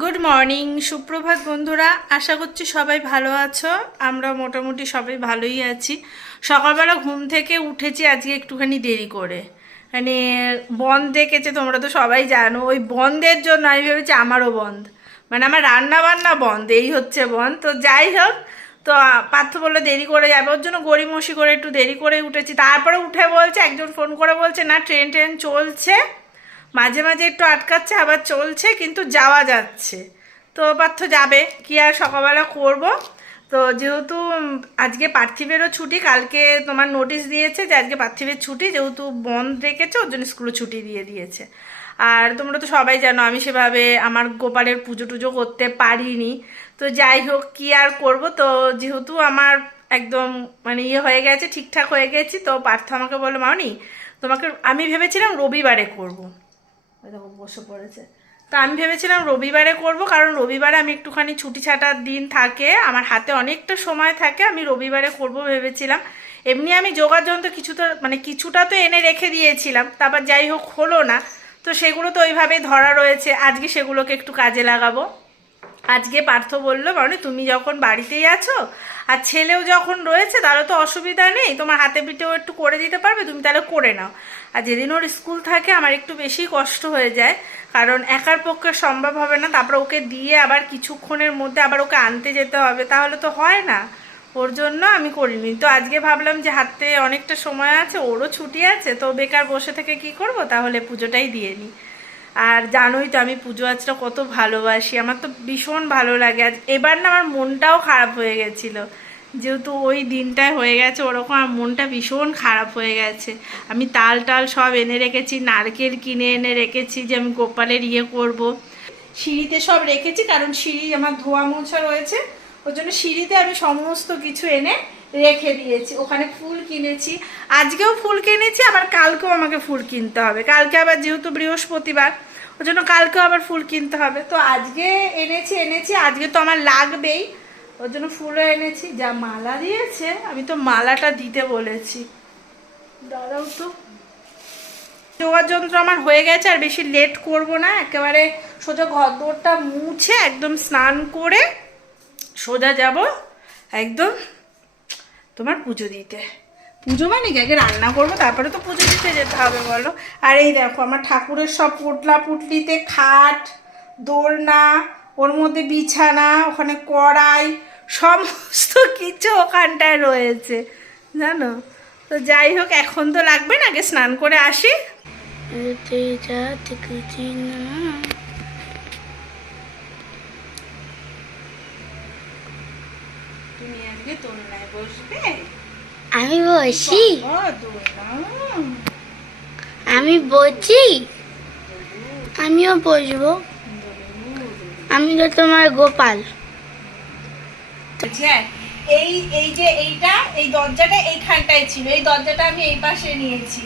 Good morning, সুপ্রভাত বন্ধুরা। আশা করছি সবাই ভালো আছো। আমরা মোটামুটি সবাই ভালোই আছি। সকালবেলা ঘুম থেকে উঠেছি আজকে একটুখানি দেরি করে, মানে বন্ধ দেখেছে, তোমরা তো সবাই জানো। ওই বন্ধের জন্য আমি ভেবেছি আমারও বন্ধ, মানে আমার রান্না বান্না বন্ধ, এই হচ্ছে বন্ধ। তো যাই হোক, তো পার্থ বললো দেরি করে যাবে, ওর জন্য গড়িমসি করে একটু দেরি করে উঠেছি। তারপরে উঠে বলছে, একজন ফোন করে বলছে না ট্রেন ট্রেন চলছে, মাঝে মাঝে একটু আটকাচ্ছে আবার চলছে, কিন্তু যাওয়া যাচ্ছে। তো পার্থ যাবে কি আর সকালবেলা করব। তো যেহেতু আজকে পার্থিবেরও ছুটি, কালকে তোমার নোটিশ দিয়েছে যে আজকে পার্থিবের ছুটি, যেহেতু বন্ধ রেখেছে ওর জন্য স্কুলে ছুটি দিয়ে দিয়েছে। আর তোমরা তো সবাই জানো আমি সেভাবে আমার গোপালের পুজো টুজো করতে পারিনি। তো যাই হোক কি আর করব, তো যেহেতু আমার একদম মানে হয়ে গেছে, ঠিকঠাক হয়ে গেছি, তো পার্থ আমাকে বললো মামনি তোমাকে, আমি ভেবেছিলাম রবিবারে করব, দেখো বসে পড়েছে। তো আমি ভেবেছিলাম রবিবারে করব, কারণ রবিবারে আমি একটুখানি ছুটি ছাটার দিন থাকে, আমার হাতে অনেকটা সময় থাকে, আমি রবিবারে করব ভেবেছিলাম। এমনি আমি যোগাযন্ত্র কিছুটা তো এনে রেখে দিয়েছিলাম, তারপর যাই হোক হলো না। তো সেগুলো তো ওইভাবেই ধরা রয়েছে, আজকে সেগুলোকে একটু কাজে লাগাবো। আজকে পার্থ বললো মানে তুমি যখন বাড়িতেই আছো আর ছেলেও যখন রয়েছে তাহলে তো অসুবিধা নেই, তোমার হাতে পিঠেও একটু করে দিতে পারবে, তুমি তাহলে করে নাও। আর যেদিন ওর স্কুল থাকে আমার একটু বেশি কষ্ট হয়ে যায়, কারণ একার পক্ষে সম্ভব হবে না, তারপর ওকে দিয়ে আবার কিছুক্ষণের মধ্যে আবার ওকে আনতে যেতে হবে, তাহলে তো হয় না। ওর জন্য আমি করিনি। তো আজকে ভাবলাম যে হাতে অনেকটা সময় আছে, ওরও ছুটি আছে, তো বেকার বসে থেকে কি করব, তাহলে পুজোটাই দিয়ে নিই। আর জানোই তো আমি পুজো আজটা কত ভালোবাসি, আমার তো ভীষণ ভালো লাগে। আজ এবার না আমার মনটাও খারাপ হয়ে গেছিলো, যেহেতু ওই দিনটায় হয়ে গেছে ওরকম, আমার মনটা ভীষণ খারাপ হয়ে গেছে। আমি তাল টাল সব এনে রেখেছি, নারকেল কিনে এনে রেখেছি যে আমি গোপালের করব। সিঁড়িতে সব রেখেছি, কারণ সিঁড়ি আমার ধোয়া মোছা রয়েছে, ওই জন্য সিঁড়িতে আমি সমস্ত কিছু এনে রেখে দিয়েছি। ওখানে ফুল কিনেছি, আজকেও ফুল কিনেছি, আবার কালকেও আমাকে ফুল কিনতে হবে, কালকে আবার যেহেতু বৃহস্পতিবার ওই জন্য কালকেও আবার ফুল কিনতে হবে। তো আজকে এনেছি আজকে তো আমার লাগবেই, ওর জন্য ফুলও এনেছি। যা মালা দিয়েছে, আমি তো মালাটা দিতে বলেছি। দাঁড়াও তো, যোগাযন্ত্র আমার হয়ে গেছে, আর বেশি লেট করব না, একেবারে সোজা ঘর দোরটা মুছে একদম স্নান করে সোজা যাব একদম তোমার পুজো দিতে। পুজো মানে কি, আগে রান্না করবো তারপরে তো পুজো দিতে যেতে হবে বলো। আর এই দেখো আমার ঠাকুরের সব পুটলা পুটলিতে খাট, দোলনা, ওর মধ্যে বিছানা, ওখানে কড়াই, সমস্ত কিছু ওখানটায় রয়েছে জানো। তো যাই হোক এখন তো লাগবে না, আগে স্নান করে আসি। তুমি আজকে দোলনায় বসবে? আমি বলছি, আমি বলছি আমিও বসবো, আমি তো তোমার গোপাল। এই এই যে এই দরজাটা এইখানটায় ছিল, এই দরজাটা আমি এই পাশে নিয়েছি,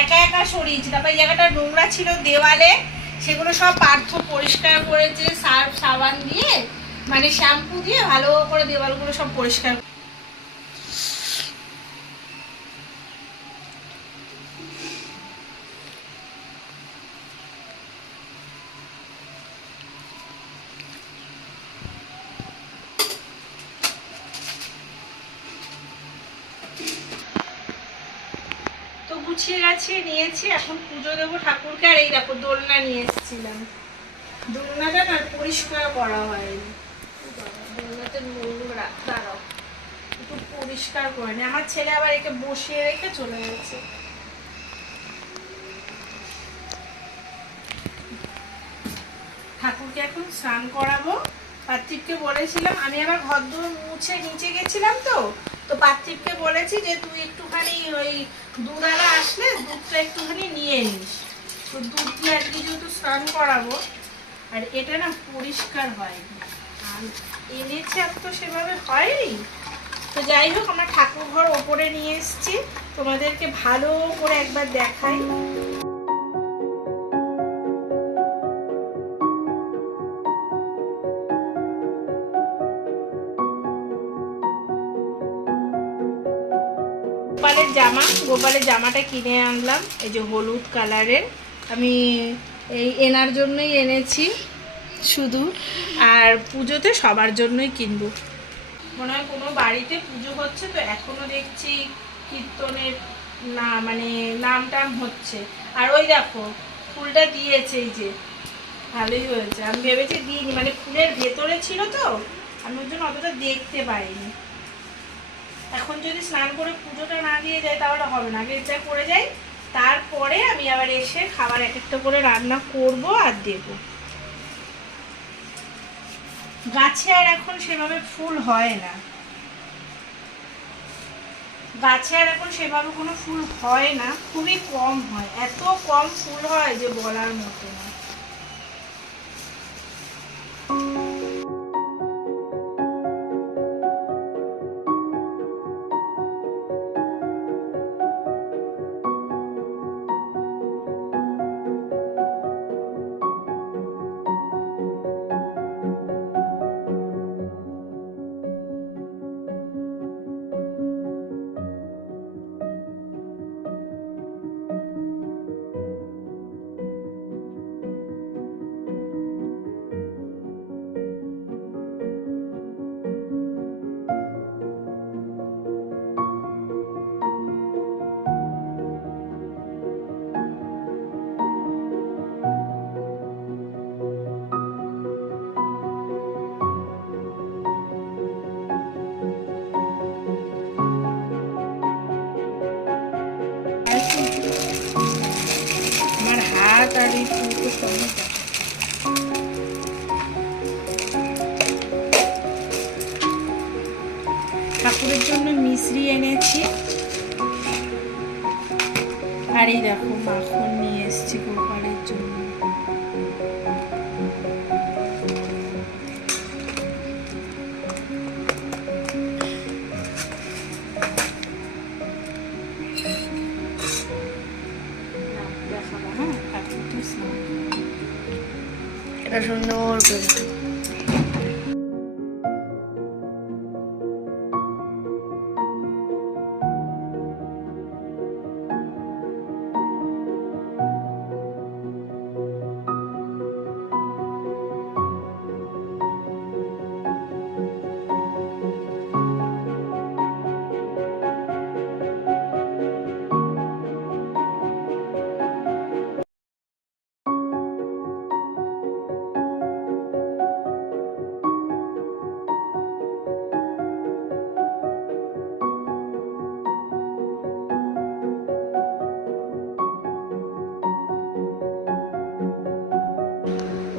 একা একা সরিয়েছি। তারপর এই জায়গাটা নোংরা ছিল দেওয়ালে, সেগুলো সব পার্থ পরিষ্কার করেছে সার্ফ সাবান দিয়ে, মানে শ্যাম্পু দিয়ে ভালো করে দেওয়ালগুলো সব পরিষ্কার। তো গুছিয়ে গাছিয়ে নিয়েছি, এখন পুজো দেবো ঠাকুরকে। আর এই দেখো দোলনা নিয়ে এসেছিলাম, দোলনাটা না পরিষ্কার করা হয়নি, দোলনাতে নোংরা, দাঁড়াও একটু পরিষ্কার করে নি। আমার ছেলে আবার একে বসিয়ে রেখে চলে গেছে। ঠাকুরকে এখন স্নান করাবো। পার্থিবকে বলেছিলাম, আমি আবার ঘর দোর মুছে নিচে গেছিলাম, তো তো পার্থিবকে বলেছি যে তুই একটুখানি ওই দুধওয়ালা আসলে দুধটা একটুখানি নিয়ে নিস। তো দুধ দিয়ে আজকে যেহেতু স্নান করাবো, আর এটা না পরিষ্কার হয়নি, আর এনেছে আর তো সেভাবে হয়নি। তো যাই হোক আমরা ঠাকুর ঘর ওপরে নিয়ে এসেছি, তোমাদেরকে ভালো করে একবার দেখাই। গোপালের জামাটা কিনে আনলাম, এই যে হলুদ কালারের, আমি এই এনার জন্যই এনেছি। শুধু। আর পুজোতে সবার জন্যই কিনবো। মনে হয় কোনো বাড়িতে পুজো হচ্ছে, তো এখনো দেখছি কীর্তনের না মানে নাম টাম হচ্ছে। আর ওই দেখো ফুলটা দিয়েছে, এই যে ভালোই হয়েছে। আমি ভেবেছি দিইনি, মানে ফুলের ভেতরে ছিল তো, আমি ওই জন্য অতটা দেখতে পাইনি। এখন যদি স্নান করে পুজোটা না দিয়ে যাই তাহলে হবে না, আগে এটা করে যাই, তারপরে আমি আবার এসে খাবার এক একটা করে রান্না করব আর দেবো। গাছে আর এখন সেভাবে ফুল হয় না, গাছে আর এখন সেভাবে কোনো ফুল হয় না, খুবই কম হয়, এত কম ফুল হয় যে বলার মতো না। আমার হাত আর এই ফুলকো সঙ্গে ঠাকুরের জন্য মিশ্রি এনেছি, আর এই দেখো মাখন নিয়ে এসেছি গোপালের জন্য। এটা সুন্দর করে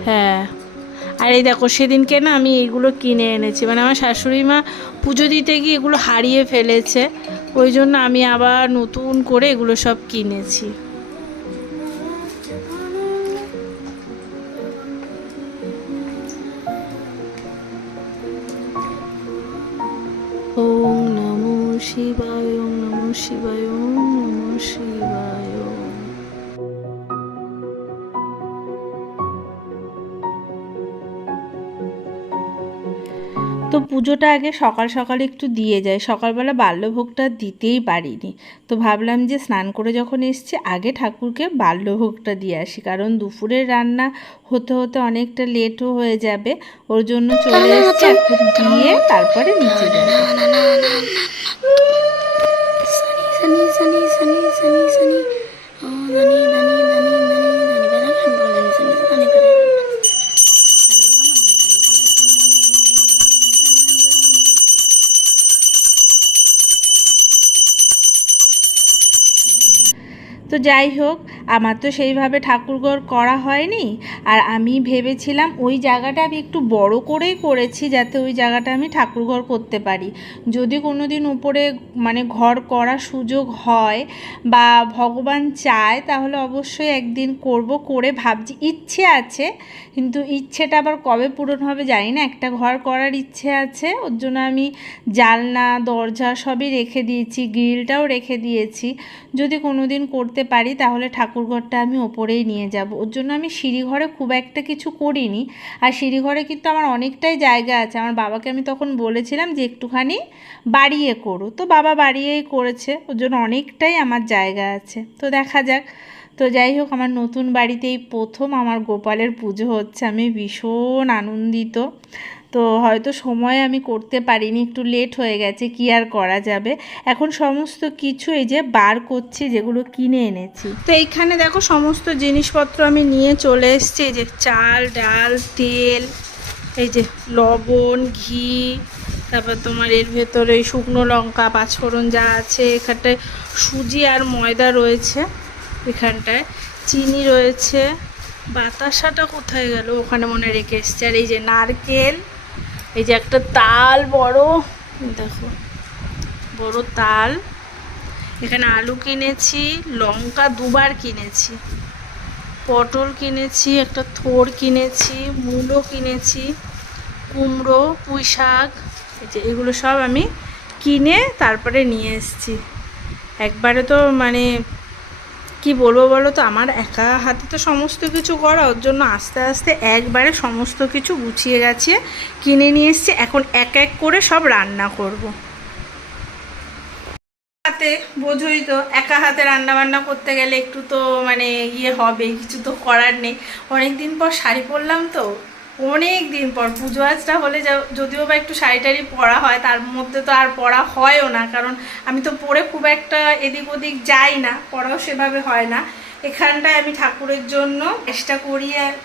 হ্যাঁ। আর এই দেখো সেদিনকে না আমি এইগুলো কিনে এনেছি, মানে আমার শাশুড়ি মা পুজো দিতে গিয়ে এগুলো হারিয়ে ফেলেছে, ওই জন্য আমি আবার নতুন করে এগুলো সব কিনেছি। ওম নমো শিবায়, ওম নমো শিবায়, ওম নমো শিবায়। তো পুজোটা আগে সকাল সকাল একটু দিয়ে যায়, সকালবেলা বাল্যভোগটা দিতেই পারিনি, তো ভাবলাম যে স্নান করে যখন এসছি আগে ঠাকুরকে বাল্যভোগটা দিয়ে আসি, কারণ দুপুরের রান্না হতে হতে অনেকটা লেটও হয়ে যাবে, ওর জন্য চলে এসছি, এখন দিয়ে তারপরে নিচে যাবো। সানি সানি সানি সানি সানি ও দানি দানি দানি দানি দানি দানি দানি সানি সানি করে তো যাই হোক, আমার তো সেইভাবে ঠাকুরঘর করা হয়নি, আর আমি ভেবেছিলাম ওই জায়গাটা আমি একটু বড় করেই করেছি, যাতে ওই জায়গাটা আমি ঠাকুরঘর করতে পারি। যদি কোনো দিন উপরে মানে ঘর করার সুযোগ হয় বা ভগবান চায় তাহলে অবশ্যই একদিন করব, করে ভাবছি, ইচ্ছে আছে, কিন্তু ইচ্ছেটা আবার কবে পূরণ হবে জানি না। একটা ঘর করার ইচ্ছে আছে, ওর জন্য আমি জানলা দরজা সবই রেখে দিয়েছি, গ্রিলটাও রেখে দিয়েছি। যদি কোনো দিন করতে পারি তাহলে ঠাকুরঘরটা আমি ওপরেই নিয়ে যাব, ওর জন্য আমি সিঁড়িঘরে খুব একটা কিছু করিনি। আর সিঁড়িঘরে কিন্তু আমার অনেকটাই জায়গা আছে, আমার বাবাকে আমি তখন বলেছিলাম যে একটুখানি বাড়িয়ে করো, তো বাবা বাড়িয়েই করেছে, ওর জন্য অনেকটাই আমার জায়গা আছে। তো দেখা যাক, তো যাই হোক, আমার নতুন বাড়িতেই প্রথম আমার গোপালের পুজো হচ্ছে, আমি ভীষণ আনন্দিত। তো হয়তো সময় আমি করতে পারিনি, একটু লেট হয়ে গেছে, কি আর করা যাবে। এখন সমস্ত কিছু এই যে বার করছি, যেগুলো কিনে এনেছি। তো এইখানে দেখো সমস্ত জিনিসপত্র আমি নিয়ে চলে এসেছি। এই যে চাল, ডাল, তেল, এই যে লবণ, ঘি, তারপর তোমার এর ভেতরে শুকনো লঙ্কা, পাঁচফোড়ন যা আছে, এখানটায় সুজি আর ময়দা রয়েছে, এখানটায় চিনি রয়েছে, বাতাসাটা কোথায় গেল, ওখানে মনে রেখে এসছে। আর এই যে নারকেল, এই যে একটা তাল বড়, দেখো বড় তাল, এখানে আলু কিনেছি, লঙ্কা দুবার কিনেছি, পটল কিনেছি, একটা থোড় কিনেছি, মূলো কিনেছি, কুমড়ো, পুঁই শাক, এই যে এগুলো সব আমি কিনে তারপরে নিয়ে এসেছি। একবারে তো মানে কি বলবো বলো তো, আমার একা হাতে তো সমস্ত কিছু করা, ওর জন্য আস্তে আস্তে একবারে সমস্ত কিছু গুছিয়ে গেছে কিনে নিয়ে এসেছি। এখন এক এক করে সব রান্না করব। হাতে বোঝোই তো, একা হাতে রান্না বান্না করতে গেলে একটু তো মানে হবে, কিছু তো করার নেই। অনেক দিন পর শাড়ি পরলাম তো, অনেক দিন পর পুজো আজটা হলে যদিও বা একটু শাড়ি টাড়ি পরা হয়, তার মধ্যে তো আর পরা হয়ও না, কারণ আমি তো পরে খুব একটা এদিক ওদিক যাই না, পরাও সেভাবে হয় না। এখানটায় আমি ঠাকুরের জন্য চেষ্টা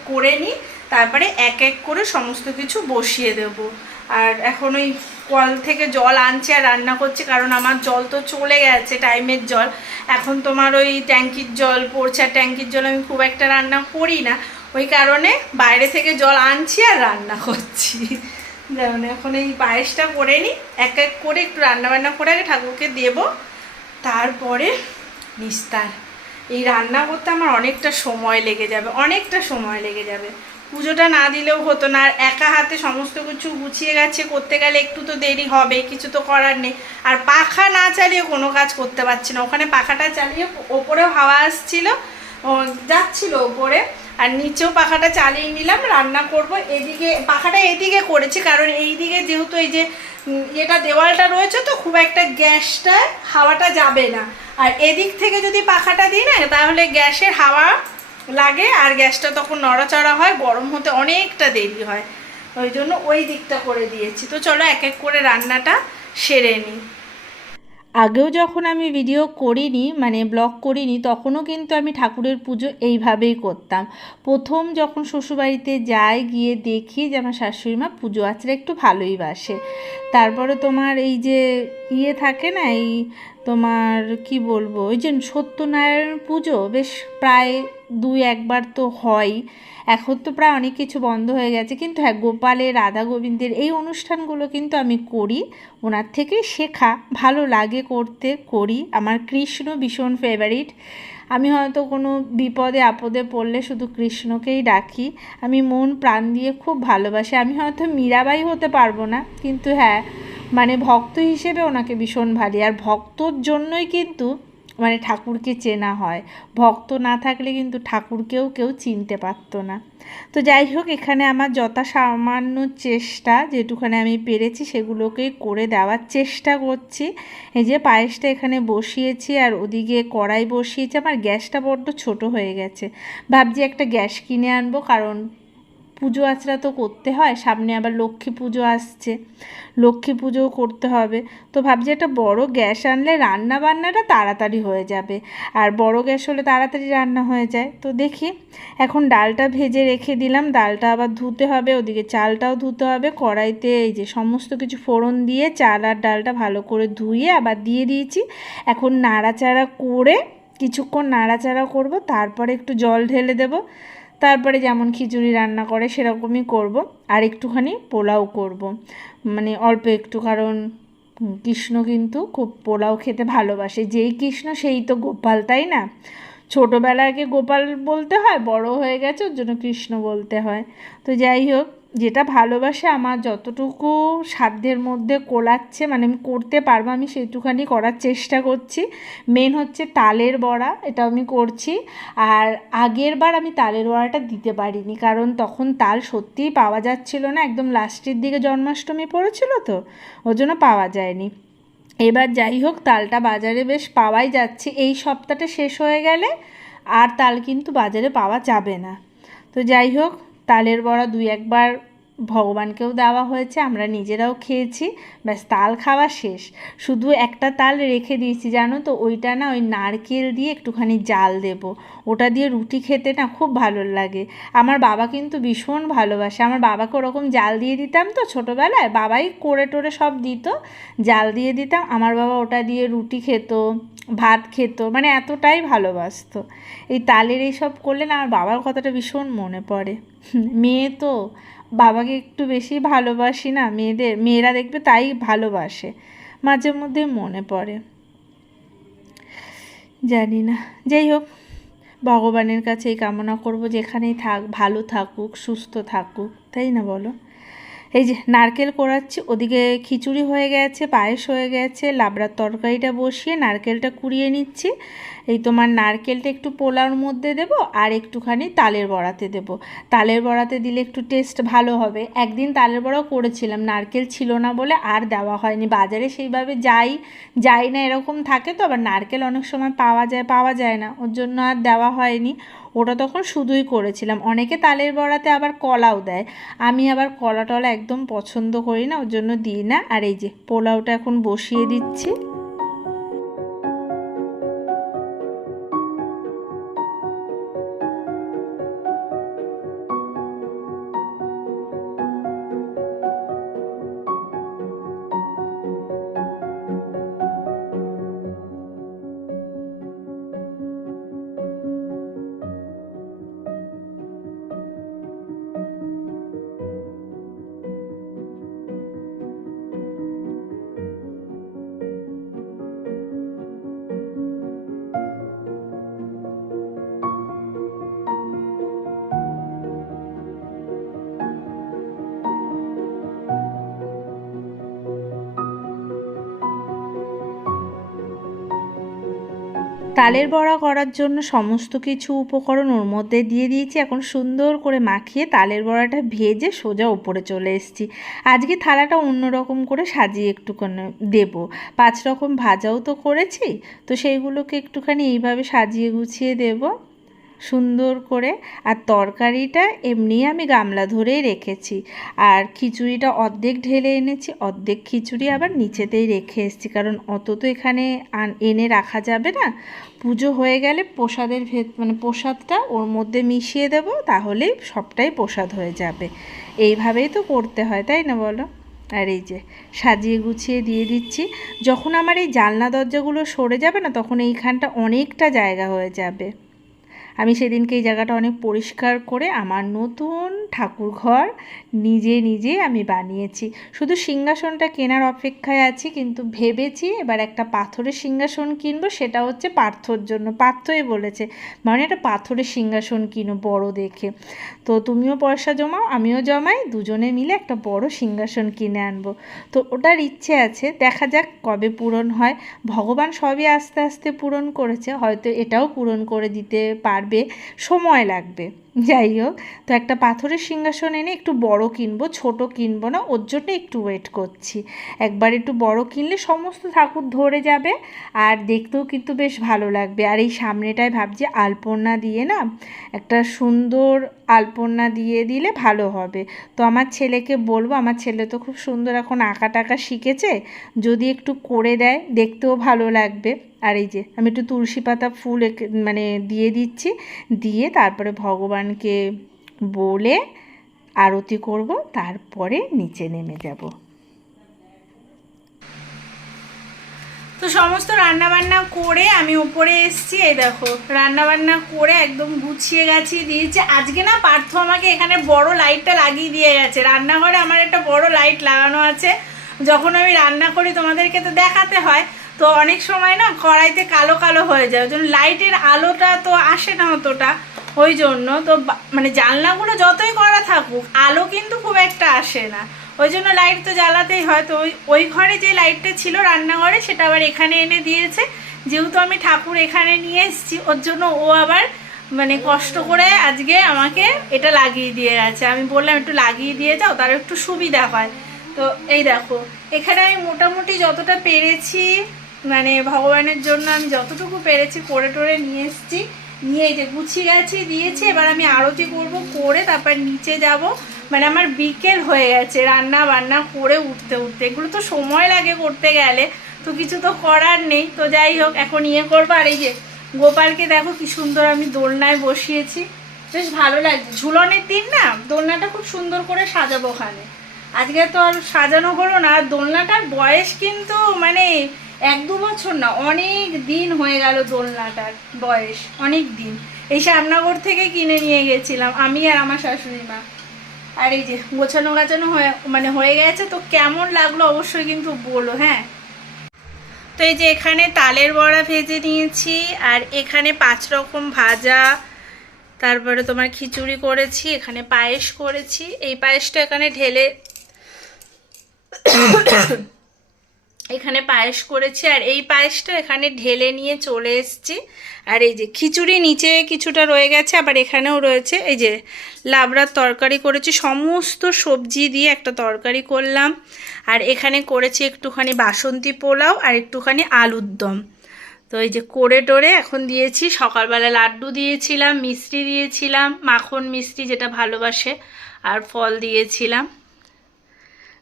করে নিই, তারপরে এক এক করে সমস্ত কিছু বসিয়ে দেব। আর এখন ওই কল থেকে জল আনছি আর রান্না করছি, কারণ আমার জল তো চলে গেছে, টাইমের জল। এখন তোমার ওই ট্যাঙ্কির জল পড়ছে, আর ট্যাঙ্কির জল আমি খুব একটা রান্না করি না, ওই কারণে বাইরে থেকে জল আনছি আর রান্না করছি। যেমন এখন এই পায়েসটা করে নিই, এক এক করে একটু রান্নাবান্না করে আগে ঠাকুরকে দেব, তারপরে নিস্তার। এই রান্না করতে আমার অনেকটা সময় লেগে যাবে, অনেকটা সময় লেগে যাবে। পুজোটা না দিলেও হতো না, আর একা হাতে সমস্ত কিছু গুছিয়ে গেছে করতে গেলে একটু তো দেরি হবে, কিছু তো করার নেই। আর পাখা না চালিয়ে কোনো কাজ করতে পারছি না, ওখানে পাখাটা চালিয়ে ওপরেও হাওয়া আসছিল, যাচ্ছিল ওপরে, আর নিচেও পাখাটা চালিয়ে নিলাম, রান্না করব। এদিকে পাখাটা এদিকে করেছি, কারণ এই দিকে যেহেতু এই যে এটা দেওয়ালটা রয়েছে, তো খুব একটা গ্যাসটা হাওয়াটা যাবে না। আর এদিক থেকে যদি পাখাটা দিই না, তাহলে গ্যাসের হাওয়া লাগে, আর গ্যাসটা তখন নড়াচড়া হয়, গরম হতে অনেকটা দেরি হয়, ওই জন্য ওই দিকটা করে দিয়েছি। তো চলো এক এক করে রান্নাটা সেরে নিই। আগেও যখন আমি ভিডিও করিনি, মানে ব্লগ করিনি, তখনও কিন্তু আমি ঠাকুরের পুজো এইভাবেই করতাম। প্রথম যখন শ্বশুরবাড়িতে যাই, গিয়ে দেখি যে আমার শাশুড়ি মা পুজো আচরা একটু ভালোই বাসে। তারপরে তোমার এই যে থাকে না, এই তোমার কি বলবো, ওই যে সত্যনারায়ণ পুজো বেশ প্রায় 2-1বার তো হয়। এখন তো প্রায় অনেক কিছু বন্ধ হয়ে গেছে, কিন্তু হ্যাঁ, গোপালের, রাধা গোবিন্দের এই অনুষ্ঠানগুলো কিন্তু আমি করি, ওনার থেকে শেখা, ভালো লাগে করতে, করি। আমার কৃষ্ণ ভীষণ ফেভারিট, আমি হয়তো কোনো বিপদে আপদে পড়লে শুধু কৃষ্ণকেই ডাকি, আমি মন প্রাণ দিয়ে খুব ভালোবাসি। আমি হয়তো মীরাবাই হতে পারবো না, কিন্তু হ্যাঁ মানে ভক্ত হিসেবে ওনাকে ভীষণ ভালো, আর ভক্তর জন্যই কিন্তু মানে ঠাকুরকে চেনা হয়, ভক্ত না থাকলে কিন্তু ঠাকুরকেও কেউ চিনতে পারতো না। তো যাই হোক, এখানে আমার যথাসামান্য চেষ্টা, যেটুখানে আমি পেরেছি সেগুলোকেই করে দেওয়ার চেষ্টা করছি। এই যে পায়েসটা এখানে বসিয়েছি, আর ওদিকে কড়াই বসিয়েছি। আমার গ্যাসটা বড্ড ছোট হয়ে গেছে, ভাবছি একটা গ্যাস কিনে আনবো, কারণ পুজো আচরা তো করতে হয়, সামনে আবার লক্ষ্মী পুজো আসছে, লক্ষ্মী পুজোও করতে হবে। তো ভাবছি একটা বড় গ্যাস আনলে রান্না বান্নাটা তাড়াতাড়ি হয়ে যাবে, আর বড় গ্যাস হলে তাড়াতাড়ি রান্না হয়ে যায়। তো দেখি, এখন ডালটা ভেজে রেখে দিলাম, ডালটা আবার ধুতে হবে, ওদিকে চালটাও ধুতে হবে। কড়াইতে এই যে সমস্ত কিছু ফোড়ন দিয়ে চাল আর ডালটা ভালো করে ধুয়ে আবার দিয়ে দিয়েছি। এখন নাড়াচাড়া করে কিছুক্ষণ নাড়াচাড়া করব, তারপরে একটু জল ঢেলে দেব, তারপরে যেমন খিচুড়ি রান্না করে সেরকমই করব, আর একটুখানি পোলাও করব, মানে অল্প একটু, কারণ কৃষ্ণ কিন্তু খুব পোলাও খেতে ভালোবাসে। যেই কৃষ্ণ সেই তো গোপাল, তাই না? ছোটোবেলাকে গোপাল বলতে হয়, বড় হয়ে গেছে ওর জন্য কৃষ্ণ বলতে হয়। তো যাই হোক, যেটা ভালোবাসে আমার যতটুকু সাধ্যের মধ্যে কোলাচ্ছে, মানে আমি করতে পারবো, আমি সেইটুখানি করার চেষ্টা করছি। মেন হচ্ছে তালের বড়া, এটা আমি করছি। আর আগের বার আমি তালের বড়াটা দিতে পারিনি, কারণ তখন তাল সত্যিই পাওয়া যাচ্ছিল না, একদম লাস্টের দিকে জন্মাষ্টমী পড়েছিল, তো ওর জন্য পাওয়া যায়নি। এবার যাই হোক, তালটা বাজারে বেশ পাওয়াই যাচ্ছে, এই সপ্তাহটা শেষ হয়ে গেলে আর তাল কিন্তু বাজারে পাওয়া যাবে না। তো যাই হোক, তালের বড়া 2-1বার ভগবানকেও দেওয়া হয়েছে, আমরা নিজেরাও খেয়েছি। ব্যাস, তাল খাওয়া শেষ। শুধু একটা তাল রেখে দিয়েছি জানো তো, ওইটা না ওই নারকেল দিয়ে একটুখানি জাল দেব, ওটা দিয়ে রুটি খেতে না খুব ভালো লাগে। আমার বাবা কিন্তু ভীষণ ভালোবাসে, আমার বাবাকে ওরকম জাল দিয়ে দিতাম তো ছোটোবেলায়, বাবাই করে টোরে সব দিত, জাল দিয়ে দিতাম, আমার বাবা ওটা দিয়ে রুটি খেত, ভাত খেত, মানে এতটাই ভালোবাসতো। এই তালের এইসব করলে না আমার বাবার কথাটা ভীষণ মনে পড়ে। মেয়ে তো বাবাকে একটু বেশি ভালোবাসি না, মেয়েরা দেখবে তাই ভালোবাসে, মাঝে মধ্যে মনে পড়ে, জানি না। যাই হোক, ভগবানের কাছে এই কামনা করব যেখানেই থাক ভালো থাকুক, সুস্থ থাকুক, তাই না বলো? এই যে নারকেল কোড়াচ্ছি, ওদিকে খিচুড়ি হয়ে গেছে, পায়েস হয়ে গেছে, লাবড়ার তরকারিটা বসিয়ে নারকেলটা কুড়িয়ে নিচ্ছি। এই তোমার নারকেলটা একটু পোলাওর মধ্যে দেব আর একটুখানি তালের বড়াতে দেব। তালের বড়াতে দিলে একটু টেস্ট ভালো হবে। একদিন তালের বড়াও করেছিলাম, নারকেল ছিল না বলে আর দেওয়া হয়নি। বাজারে সেইভাবে যাই না এরকম থাকে তো, আবার নারকেল অনেক সময় পাওয়া যায় না, ওর জন্য আর দেওয়া হয়নি। ওটা তখন শুধুই করেছিলাম। অনেকে তালের বড়াতে আবার কলাও দেয়, আমি আবার কলা টলা একদম পছন্দ করি না, ওর জন্য দিই না। আর এই যে পোলাওটা এখন বসিয়ে দিচ্ছি। তালের বড়া করার জন্য সমস্ত কিছু উপকরণ ওর মধ্যে দিয়ে দিয়েছি। এখন সুন্দর করে মাখিয়ে তালের বড়াটা ভেজে সোজা ওপরে চলে এসেছি। আজকে থালাটা অন্যরকম করে সাজিয়ে একটুখানি দেবো। 5 রকম ভাজাও তো করেছি, তো সেইগুলোকে একটুখানি এইভাবে সাজিয়ে গুছিয়ে দেবো সুন্দর করে। আর তরকারিটা এমনি আমি গামলা ধরেই রেখেছি, আর খিচুড়িটা অর্ধেক ঢেলে এনেছি, অর্ধেক খিচুড়ি আবার নিচেতেই রেখে এসেছি, কারণ অত তো এখানে এনে রাখা যাবে না। পুজো হয়ে গেলে প্রসাদের প্রসাদটা ওর মধ্যে মিশিয়ে দেব, তাহলেই সবটাই প্রসাদ হয়ে যাবে। এইভাবেই তো করতে হয়, তাই না বলো? আর এই যে সাজিয়ে গুছিয়ে দিয়ে দিচ্ছি। যখন আমার এই জানলা দরজাগুলো সরে যাবে না, তখন এইখানটা অনেকটা জায়গা হয়ে যাবে। আমি সেদিনকে এই জায়গাটা অনেক পরিষ্কার করে আমার নতুন ঠাকুর ঘর নিজে আমি বানিয়েছি। শুধু সিংহাসনটা কেনার অপেক্ষায় আছি, কিন্তু ভেবেছি এবার একটা পাথরের সিংহাসন কিনবো, সেটা হচ্ছে পার্থর জন্য। পার্থই বলেছে মানে একটা পাথরের সিংহাসন কিনো বড় দেখে। তো তুমিও পয়সা জমাও, আমিও জমাই, দুজনে মিলে একটা বড় সিংহাসন কিনে আনবো। তো ওটার ইচ্ছে আছে, দেখা যাক কবে পূরণ হয়। ভগবান সবই আস্তে আস্তে পূরণ করেছে, হয়তো এটাও পূরণ করে দিতে পারবে, সময় লাগবে। যাই হোক, তো একটা পাথরের সিংহাসন এনে একটু বড় কিনবো, ছোট কিনবো না, ওর জন্য একটু ওয়েট করছি। একবার একটু বড় কিনলে সমস্ত ঠাকুর ধরে যাবে, আর দেখতেও কিন্তু বেশ ভালো লাগবে। আর এই সামনেটায় ভাবছি আলপনা দিয়ে না একটা সুন্দর আলপনা দিয়ে দিলে ভালো হবে। তো আমার ছেলেকে বলবো, আমার ছেলে তো খুব সুন্দর এখন আঁকা টাকা শিখেছে, যদি একটু করে দেয় দেখতেও ভালো লাগবে। আর এই যে আমি একটু তুলসী পাতা ফুল দিয়ে দিচ্ছি, দিয়ে তারপরে ভগবানকে বলে আরতি করব, তারপরে নিচে নেমে যাব। তো সমস্ত রান্নাবান্না করে আমি উপরে এসেছি। এই দেখো রান্নাবান্না করে একদম গুছিয়ে গাছিয়ে দিয়েছি। আজকে না পার্থ আমাকে এখানে বড় লাইটটা লাগিয়ে দিয়ে গেছে। রান্নাঘরে আমার একটা বড় লাইট লাগানো আছে, যখন আমি রান্না করি তোমাদেরকে তো দেখাতে হয়, তো অনেক সময় না কড়াইতে কালো কালো হয়ে যায়, ওই জন্য লাইটের আলোটা তো আসে না অতটা, ওই জন্য তো জানলাগুলো যতই করা থাকুক আলো কিন্তু খুব একটা আসে না, ওই জন্য লাইট তো জ্বালাতেই হয়। তো ওই ঘরে যে লাইটটা ছিল রান্নাঘরে, সেটা আবার এখানে এনে দিয়েছে। যেহেতু আমি ঠাকুর এখানে নিয়ে এসেছি, ওর জন্য ও আবার কষ্ট করে আজকে আমাকে এটা লাগিয়ে দিয়ে গেছে। আমি বললাম একটু লাগিয়ে দিয়ে যাও, তার একটু সুবিধা হয়। তো এই দেখো এখানে আমি মোটামুটি যতটা পেরেছি ভগবানের জন্য আমি যতটুকু পেরেছি করে টোরে নিয়ে এসেছি। নিয়ে এই যে গুছিয়ে গেছি দিয়েছি, এবার আমি আরতি করব, করে তারপর নিচে যাব। মানে আমার বিকেল হয়ে গেছে রান্না বান্না করে উঠতে উঠতে, এগুলো তো সময় লাগে করতে গেলে, তো কিছু তো করার নেই। তো যাই হোক এখন ইয়ে করবো। আর এই যে গোপালকে দেখো কি সুন্দর আমি দোলনায় বসিয়েছি, বেশ ভালো লাগছে। ঝুলনের দিন না দোলনাটা খুব সুন্দর করে সাজাবো ওখানে। আজকে তো আর সাজানো হলো না। আর দোলনাটার বয়স কিন্তু মানে 1-2 বছর না, অনেক দিন হয়ে গেল দোলনাটার বয়স, অনেক দিন। এই শ্যামনগর থেকে কিনে নিয়ে গেছিলাম আমি আর আমার শাশুড়ি মা। আর এই যে গোছানো গাছানো হয়ে গেছে। তো কেমন লাগলো অবশ্যই কিন্তু বলো। হ্যাঁ, তো এই যে এখানে তালের বড়া ভেজে নিয়েছি, আর এখানে 5 রকম ভাজা, তারপরে তোমার খিচুড়ি করেছি, এখানে পায়েস করেছি। এই পায়েসটা এখানে ঢেলে এখানে পায়েস করেছি, আর এই পায়েসটা এখানে ঢেলে নিয়ে চলে এসেছি। আর এই যে খিচুড়ি নিচে কিছুটা রয়ে গেছে, আবার এখানেও রয়েছে। এই যে লাবড়ার তরকারি করেছি, সমস্ত সবজি দিয়ে একটা তরকারি করলাম। আর এখানে করেছি একটুখানি বাসন্তী পোলাও আর একটুখানি আলুর দম। তো এই যে করে টোরে এখন দিয়েছি। সকালবেলা লাড্ডু দিয়েছিলাম, মিষ্টি দিয়েছিলাম, মাখন মিষ্টি যেটা ভালোবাসে, আর ফল দিয়েছিলাম,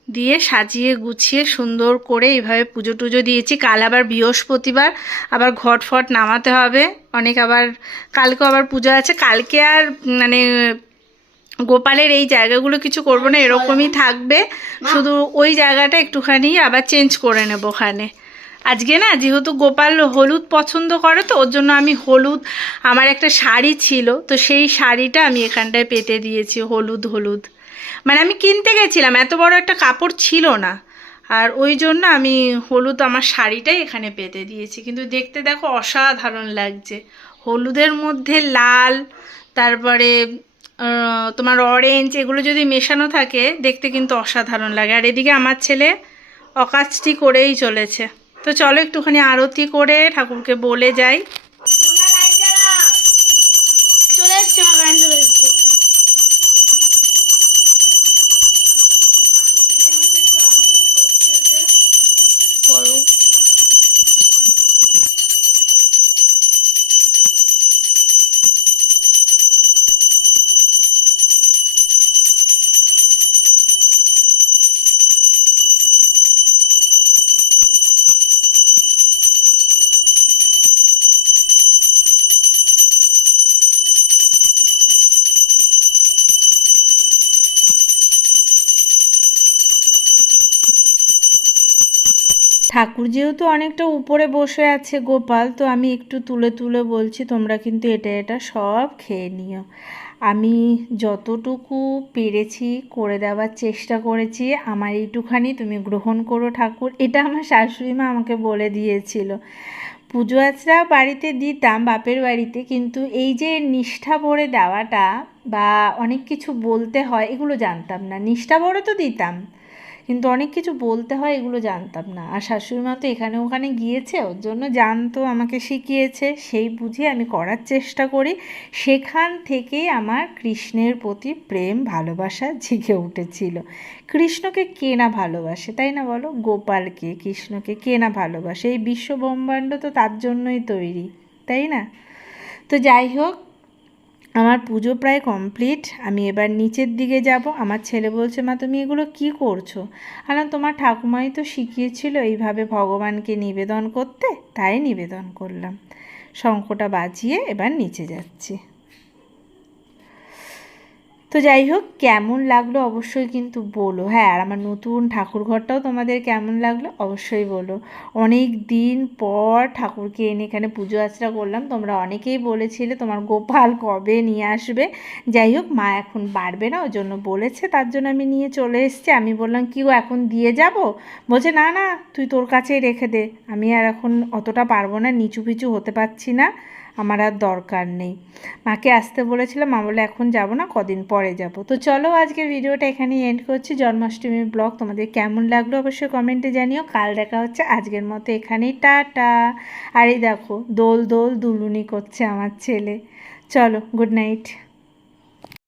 দিয়ে সাজিয়ে গুছিয়ে সুন্দর করে এইভাবে পুজো টুজো দিয়েছি। কাল আবার বৃহস্পতিবার, আবার ঘট ফট নামাতে হবে অনেক, আবার কালকেও আবার পুজো আছে। কালকে আর মানে গোপালের এই জায়গাগুলো কিছু করবো না, এরকমই থাকবে, শুধু ওই জায়গাটা একটুখানি আবার চেঞ্জ করে নেবো ওখানে। আজকে না যেহেতু গোপাল হলুদ পছন্দ করে, তো ওর জন্য আমি হলুদ, আমার একটা শাড়ি ছিল, তো সেই শাড়িটা আমি এখানটায় পেতে দিয়েছি হলুদ হলুদ। মানে আমি কিনতে গেছিলাম, এত বড় একটা কাপড় ছিল না, আর ওই জন্য আমি হলুদ আমার শাড়িটাই এখানে পেতে দিয়েছি। কিন্তু দেখতে দেখো অসাধারণ লাগছে, হলুদের মধ্যে লাল, তারপরে তোমার অরেঞ্জ, এগুলো যদি মেশানো থাকে দেখতে কিন্তু অসাধারণ লাগে। আর এদিকে আমার ছেলে অকাজটি করেই চলেছে। তো চলো একটুখানি আরতি করে ঠাকুরকে বলে যাই। চলে এসছে, মা কারেন্ট চলে এসছে। করো। ঠাকুর যেহেতু অনেকটা উপরে বসে আছে গোপাল, তো আমি একটু তুলে তুলে বলছি, তোমরা কিন্তু এটা এটা সব খেয়ে নিও। আমি যতটুকু পেরেছি করে দেওয়ার চেষ্টা করেছি, আমার এইটুখানি তুমি গ্রহণ করো ঠাকুর, এটা আমার শাশুড়ি মা আমাকে বলে দিয়েছিল। পুজো আচরা বাড়িতে দিতাম বাপের বাড়িতে, কিন্তু এই যে নিষ্ঠা ভরে দেওয়াটা বা অনেক কিছু বলতে হয় এগুলো জানতাম না। নিষ্ঠা ভরে তো দিতাম, কিন্তু অনেক কিছু বলতে হয় এগুলো জানতাম না। আর শাশুড়ি মা তো এখানে ওখানে গিয়েছে, ওর জন্য জানতো, আমাকে শিখিয়েছে, সেই বুঝে আমি করার চেষ্টা করি। সেখান থেকেই আমার কৃষ্ণের প্রতি প্রেম ভালোবাসা জেগে উঠেছিল। কৃষ্ণকে কে না ভালোবাসে, তাই না বলো? গোপালকে, কৃষ্ণকে কে না ভালোবাসে? এই বিশ্ব ব্রহ্মাণ্ড তো তার জন্যই তৈরি, তাই না? তো যাই হোক, আমার পুজো প্রায় কমপ্লিট। আমি এবার নিচের দিকে যাব। আমার ছেলে বলছে, মা তুমি এগুলো কি করছো? আর তোমার ঠাকুমাই তো শিখিয়েছিল এইভাবে ভগবানকে নিবেদন করতে, তাই নিবেদন করলাম। শঙ্খটা বাজিয়ে এবার নিচে যাচ্ছি। তো যাই হোক, কেমন লাগলো অবশ্যই কিন্তু বলো। হ্যাঁ, আর আমার নতুন ঠাকুর ঘরটাও তোমাদের কেমন লাগলো অবশ্যই বলো। অনেক দিন পর ঠাকুরকে এনে এখানে পুজো আচরা করলাম। তোমরা অনেকেই বলেছিলে তোমার গোপাল কবে নিয়ে আসবে। যাই হোক, মা এখন পারবে না, ওই জন্য বলেছে, তার জন্য আমি নিয়ে চলে এসেছি। আমি বললাম কি গো এখন দিয়ে যাব? বলছে না না, তুই তোর কাছেই রেখে দে, আমি আর এখন অতটা পারবো না, নিচু পিচু হতে পারছি না, আমার আর দরকার নেই। মাকে আসতে বলেছিলাম, মা বলে এখন যাব না, কদিন পরে যাব। তো চলো আজকের ভিডিওটা এখানেই এন্ড করছি। জন্মাষ্টমীর ব্লগ তোমাদের কেমন লাগলো অবশ্যই কমেন্টে জানিও। কাল দেখা হচ্ছে, আজকের মতো এখানেই টাটা। আর এই দেখো দোল দোল দুলুনি করছে আমার ছেলে। চলো, গুড নাইট।